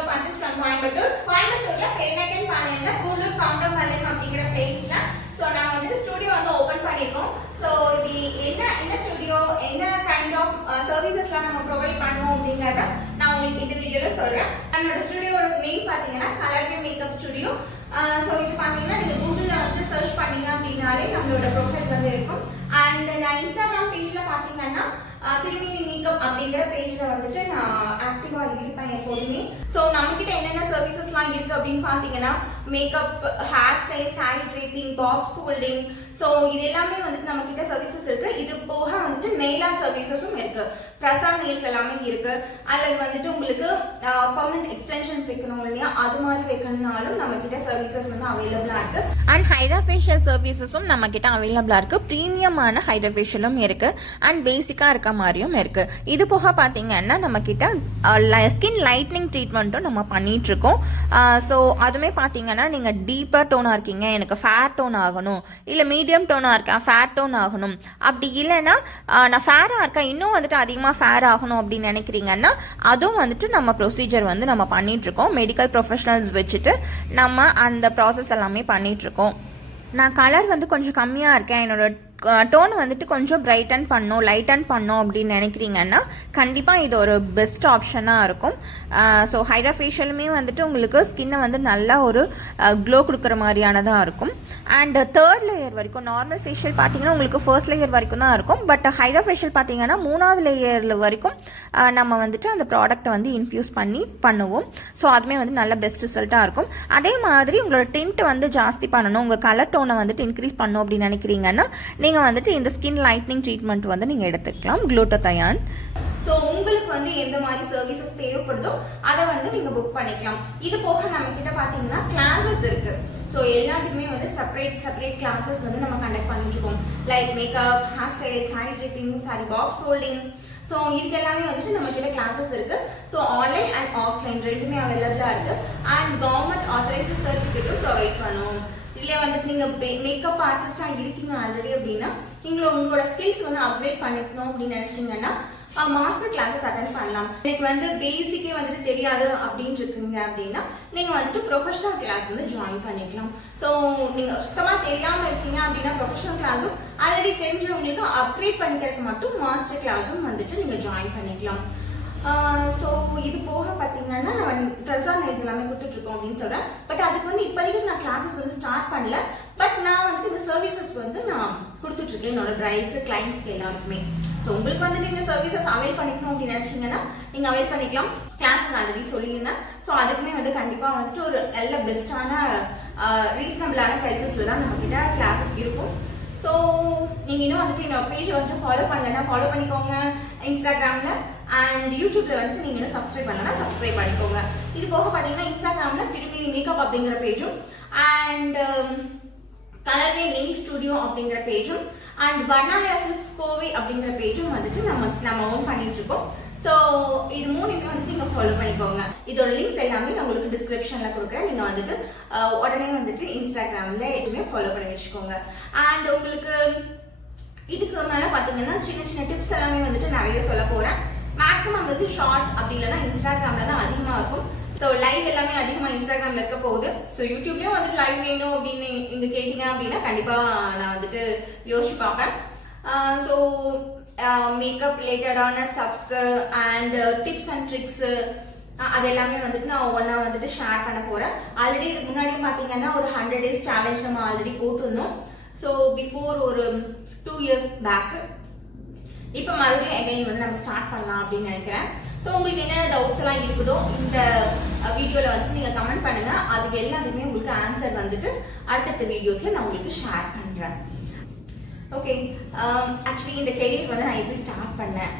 Makeup artist from Coimbatore கோயம்புத்தூர்ல பெருநகன் பாளையம்ல கூடலூர் கவுண்டம் பாளையம் அப்படிங்கிற பிளேஸ்ல ஸோ நாங்கள் வந்துட்டு ஸ்டுடியோ வந்து ஓப்பன் பண்ணியிருக்கோம். ஸோ இது என்ன என்ன ஸ்டுடியோ என்ன கைண்ட் ஆஃப் சர்வீசஸ்லாம் நம்ம ப்ரொவைட் பண்ணுவோம் அப்படிங்கிறத நான் உங்களுக்கு இந்த வீடியோவில் சொல்கிறேன் நம்மளோட ஸ்டுடியோட நேம் பார்த்தீங்கன்னா கலர்வி மேக்கப் ஸ்டுடியோ ஸோ இது பார்த்தீங்கன்னா நீங்கள் கூகுளில் வந்து சர்ச் பண்ணீங்க அப்படின்னாலே நம்மளோட ப்ரொஃபைல் வந்து இருக்கும். அண்ட் நான் இன்ஸ்டாகிராம் பேஜில் பார்த்தீங்கன்னா ஆஹ் நீக்கம் அப்படிங்கிற பேஜில் வந்துட்டு நான் ஆக்டிவாக இருப்பேன் எப்போதுமே. ஸோ நம்மக்கிட்ட என்னென்ன சர்வீசஸ்லாம் இருக்குது அப்படின்னு பார்த்தீங்கன்னா makeup hair style sari draping box folding so இது எல்லாமே வந்துட்டு நம்ம கிட்ட சர்வீசஸ் இருக்கு. இது போக வந்துட்டு நெயில் ஆர்ட் சர்வீசஸும் இருக்கு. ப்ரெஸா நெயில்ஸ் எல்லாமே இருக்கு. அல்லது வந்துட்டு உங்களுக்கு பர்மனன்ட் எக்ஸ்டென்ஷன்ஸ் வைக்கணும் இல்லையா? அது மாதிரி வைக்கணும்னாலும் நம்ம கிட்ட சர்வீசஸ் வந்து அவைலபிளா இருக்கு. அண்ட் ஹைட்ரா ஃபேஷியல் சர்வீசஸும் கிட்ட அவைலபிளா இருக்கு. ப்ரீமியமான ஹைட்ரா ஃபேஷியலும் இருக்குது அண்ட் பேசிக்கா இருக்க மாதிரியும் இருக்கு. இது போக பாத்தீங்கன்னா நம்ம கிட்ட ஸ்கின் லைட்னிங் ட்ரீட்மெண்ட்டும் நம்ம பண்ணிட்டு இருக்கோம் ஸோ அதுவுமே பாத்தீங்கன்னா நீங்க டீப்பர் டோனா இருக்கீங்க. எனக்கு ஃபேர் டோன் ஆகணும். இல்லை மீடியம் டோனாக இருக்கேன் ஃபேர் டோன் ஆகணும். அப்படி இல்லைன்னா நான் ஃபேராக இருக்கேன் இன்னும் வந்துட்டு அதிகமாக ஃபேர் ஆகணும் அப்படின்னு நினைக்கிறீங்கன்னா அதுவும் வந்துட்டு நம்ம ப்ரொசீஜர் வந்து நம்ம பண்ணிகிட்ருக்கோம் மெடிக்கல் ப்ரொஃபஷனல்ஸ் வச்சுட்டு நம்ம அந்த ப்ராசஸ் எல்லாமே பண்ணிகிட்ருக்கோம் நான் கலர் வந்து கொஞ்சம் கம்மியாக இருக்கேன். என்னோட டோன் வந்துட்டு கொஞ்சம் பிரைட்டன் பண்ணும் லைட்டன் பண்ணும் அப்படின்னு நினைக்கிறீங்கன்னா கண்டிப்பாக இது ஒரு பெஸ்ட் ஆப்ஷனாக இருக்கும். ஸோ ஹைட்ரா ஃபேஷியலுமே வந்துட்டு உங்களுக்கு ஸ்கின்னை வந்து நல்லா ஒரு க்ளோ கொடுக்குற மாதிரியானதாக இருக்கும். அண்ட் தேர்ட் லேயர் வரைக்கும் நார்மல் ஃபேஷியல் பார்த்தீங்கன்னா உங்களுக்கு ஃபர்ஸ்ட் லேயர் வரைக்கும் தான் இருக்கும். பட் ஹைட்ரா ஃபேஷியல் பார்த்தீங்கன்னா மூணாவது லேயரில் வரைக்கும் நம்ம வந்துட்டு அந்த ப்ராடக்ட்டை வந்து இன்ஃப்யூஸ் பண்ணி பண்ணுவோம். ஸோ அதுவுமே வந்து நல்ல பெஸ்ட் ரிசல்ட்டாக இருக்கும். அதே மாதிரி உங்களோட டென்ட் வந்து ஜாஸ்தி பண்ணணும் உங்கள் கலர் டோனை வந்துட்டு இன்க்ரீஸ் பண்ணணும் அப்படின்னு நினைக்கிறீங்கன்னா நீங்கள் வந்துட்டு இந்த ஸ்கின் லைட்னிங் ட்ரீட்மெண்ட் வந்து நீங்கள் எடுத்துக்கலாம். குளூட்டோதயான் ஸோ உங்களுக்கு வந்து எந்த மாதிரி சர்வீசஸ் தேவைப்படுதோ அதை வந்து நீங்கள் புக் பண்ணிக்கலாம். இது போக நம்ம கிட்ட பார்த்தீங்கன்னா கிளாஸஸ் இருக்கு. ஸோ எல்லாத்துக்குமே வந்து செப்பரேட் செப்பரேட் கிளாஸஸ் வந்து நம்ம கண்டக்ட் பண்ணிட்டுருக்கோம். Like makeup hair style sari draping sari box folding so இதுக்கு எல்லாமே வந்துட்டு நம்ம கிட்ட கிளாஸஸ் இருக்கு. ஸோ ஆன்லைன் அண்ட் ஆஃப்லைன் ரெண்டுமே அவைலபிளாக இருக்கு. அண்ட் கவர்மெண்ட் ஆத்தரைஸ் சர்டிஃபிகேட்டும் ப்ரொவைட் பண்ணுவோம். இல்லை வந்துட்டு நீங்கள் மேக்கப் ஆர்டிஸ்டாக இருக்கீங்க ஆல்ரெடி அப்படின்னா நீங்களோட உங்களோட ஸ்கில்ஸ் வந்து அப்கிரேட் பண்ணிக்கணும் அப்படின்னு நினச்சிங்கன்னா மாஸ்டர் கிளாஸஸ் அட்டன் பண்ணலாம். எனக்கு வந்து பேசிக்கே வந்துட்டு தெரியாது அப்படின்னு இருக்கீங்க அப்படின்னா நீங்கள் வந்துட்டு ப்ரொஃபஷனல் கிளாஸ் வந்து ஜாயின் பண்ணிக்கலாம். ஸோ நீங்கள் சுத்தமாக தெரியாமல் இருக்கீங்க அப்படின்னா ப்ரொஃபஷனல் கிளாஸும் ஆல்ரெடி தெரிஞ்சவங்களுக்கு அப்கிரேட் பண்ணிக்கிறதுக்கு மட்டும் மாஸ்டர் கிளாஸும் வந்துட்டு நீங்கள் ஜாயின் பண்ணிக்கலாம். ஸோ இது போக பார்த்தீங்கன்னா நான் ட்ரெஸ்ஸா நைட்ஸ் எல்லாமே கொடுத்துட்ருக்கோம் அப்படின்னு சொல்கிறேன் பட் அதுக்கு வந்து இப்போதைக்கு நான் கிளாஸஸ் வந்து ஸ்டார்ட் பண்ணல. பட் நான் வந்துட்டு இந்த சர்வீசஸ் வந்து நான் கொடுத்துட்ருக்கேன். என்னோட பிரைட்ஸு கிளைண்ட்ஸ்க்கு எல்லாருக்குமே. ஸோ உங்களுக்கு வந்துட்டு இந்த சர்வீசஸ் அவைல் பண்ணிக்கணும் அப்படின்னு நினச்சிங்கன்னா நீங்கள் அவைல் பண்ணிக்கலாம். கிளாஸஸ் ஆல்ரெடி சொல்லியிருந்தேன். ஸோ அதுக்குமே வந்து கண்டிப்பாக வந்துட்டு ஒரு நல்ல பெஸ்ட்டான ரீசனபிளான ப்ரைஸஸில் தான் நம்மக்கிட்ட கிளாஸஸ் இருக்கும். ஸோ நீங்கள் இன்னும் வந்துட்டு என்னோட பேஜை வந்துட்டு ஃபாலோ பண்ணலன்னா ஃபாலோ பண்ணிக்கோங்க. இன்ஸ்டாகிராமில் அண்ட் யூடியூப்ல வந்து நீங்கள் இன்னும் சப்ஸ்கிரைப் பண்ணனா சப்ஸ்கிரைப் பண்ணிக்கோங்க. இது போக பார்த்தீங்கன்னா இன்ஸ்டாகிராமில் திரும்பி மேக்கப் அப்படிங்கிற பேஜும் அண்ட் கலர்வே நெய் ஸ்டுடியோ அப்படிங்கிற பேஜும் அண்ட் வர்ணாலயசன்ஸ் கோவை அப்படிங்கிற பேஜும் வந்துட்டு நம்ம நம்ம ஓன் பண்ணிட்டு இருக்கோம் ஸோ இது மூணுமே வந்துட்டு நீங்கள் ஃபாலோ பண்ணிக்கோங்க. இதோட லிங்க்ஸ் எல்லாமே நான் உங்களுக்கு டிஸ்கிரிப்ஷனில் கொடுக்குறேன். நீங்கள் வந்துட்டு உடனே வந்துட்டு இன்ஸ்டாகிராமில் எதுவுமே ஃபாலோ பண்ணி வச்சுக்கோங்க. அண்ட் உங்களுக்கு இதுக்கு மேலே பார்த்தீங்கன்னா சின்ன சின்ன டிப்ஸ் எல்லாமே வந்துட்டு நிறைய சொல்ல போகிறேன் மேக்ஸிமம் வந்து ஷார்ட்ஸ் அப்படி இல்லைன்னா இன்ஸ்டாகிராமில் தான் அதிகமாக இருக்கும். ஸோ லைவ் எல்லாமே அதிகமாக இன்ஸ்டாகிராமில் இருக்க போகுது. ஸோ யூடியூப்லேயும் வந்துட்டு லைவ் வேணும் அப்படின்னு நீங்கள் கேட்டிங்க அப்படின்னா கண்டிப்பாக நான் வந்துட்டு யோசிச்சு பார்ப்பேன். ஸோ மேக்கப் ரிலேட்டடான stuffs and tips and tricks அது எல்லாமே வந்துட்டு நான் ஒவ்வொன்றா வந்துட்டு ஷேர் பண்ண போகிறேன் ஆல்ரெடி இதுக்கு முன்னாடி பார்த்தீங்கன்னா ஒரு ஹண்ட்ரட் டேஸ் சேலஞ்ச் நம்ம ஆல்ரெடி போட்டிருந்தோம். ஸோ பிஃபோர் ஒரு டூ இயர்ஸ் பேக்கு இப்போ மறுபடியும் எகைன் வந்து நம்ம ஸ்டார்ட் பண்ணலாம் அப்படின்னு நினைக்கிறேன். ஸோ உங்களுக்கு என்ன டவுட்ஸ் எல்லாம் இருக்குதோ இந்த வீடியோவில் வந்து நீங்கள் கமெண்ட் பண்ணுங்கள் அதுக்கு எல்லாத்துக்குமே உங்களுக்கு ஆன்சர் வந்துட்டு அடுத்தடுத்த வீடியோஸில் நான் உங்களுக்கு ஷேர் பண்ணுறேன் ஓகே ஆக்சுவலி இந்த கெரியர் வந்து நான் எப்படி ஸ்டார்ட் பண்ணேன்?